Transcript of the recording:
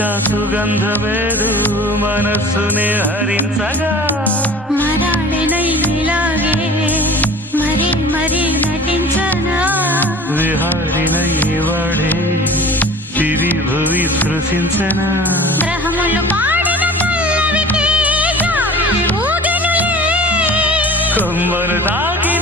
ఇంకా సుగంధమేదు మనస్సునే హరించగా మరాళినైలాగే మరి మరి నటించనా విహారినై వాడే దివి భువి స్పృశించనా గ్రహములు పాడిన పల్లవికి జాబిలి ఊగెనులే కొమ్మలు తాకి